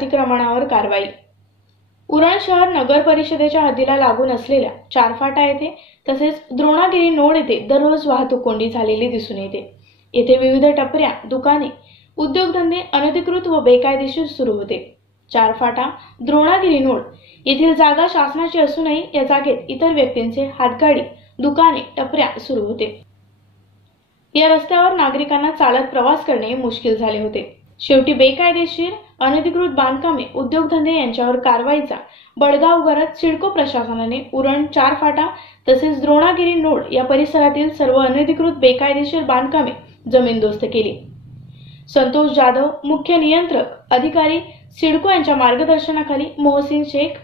अतिक्रमणावर कारवाई। उरण शहर नगर परिषदेच्या हद्दीला लागून असलेल्या चारफाटा येथे तसेच द्रोणागिरी नोड येथे दररोज वाहतूक कोंडी झालेली दिसून येते। येथे विविध टपऱ्या, दुकाने, उद्योगधंदे अनधिकृत व बेकायदेशीर सुरू होते। चारफाटा द्रोणागिरी नोड येथील जागा शासनाची असूनही या जागेत इतर व्यक्तींचे हातगाडी, दुकाने, टपऱ्या सुरू होते। या रस्त्यावर नागरिकांना चालत प्रवास करणे मुश्किल झाले होते। शेवटी बेकायदेशीर अनधिकृत बांधकामे, उद्योगधंदे यांच्यावर कारवाईचा बडगा उगारत सिडको प्रशासनाने उरण चारफाटा तसेच द्रोणागिरी नोड या परिसरातील सर्व अनधिकृत बेकायदेशीर बांधकामे जमीनदोस्त केली। संतोष जाधव, मुख्य नियंत्रक अधिकारी सिडको यांच्या मार्गदर्शनाखाली Mohsin Shaikh,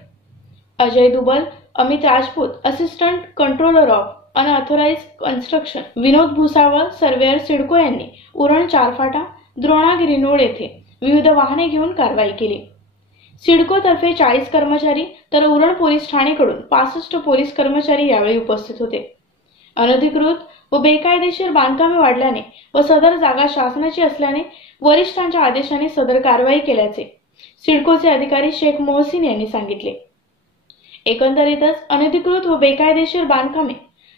Ajay Dubal, Amit Rajput, assistant controller of unauthorised construction, Vinod Bhusawal, surveyor CIDCO यांनी उरण चारफाटा द्रोणागिरी नोड येथे विविध वाहने घेऊन कारवाई केली। सिडको तर्फे 40 कर्मचारी तर उरण पोलीस ठाणेकडून 65 पोलीस कर्मचारी यावेळी उपस्थित होते। अनधिकृत व बेकायदेशीर बांधकामे वाढल्याने व सदर जागा शासनाची असल्याने वरिष्ठांच्या आदेशाने सदर कारवाई केल्याचे सिडकोचे अधिकारी शेख मोहसिन यांनी सांगितले। एकंदरीतच अनधिकृत व बेकायदेशीर बांधकामे,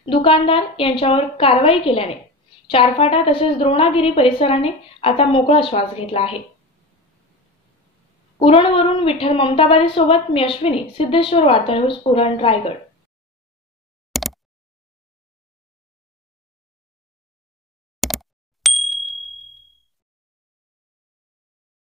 दुकानदार यांच्यावर कारवाई केल्याने चारफाटा तसेच द्रोणागिरी परिसराने आता मोकळा श्वास घेतला आहे। उरणवरून विठ्ठल ममताबादी सोबत मी अश्विनी, सिद्धेश्वर वार्ता न्यूज, उरण, रायगड।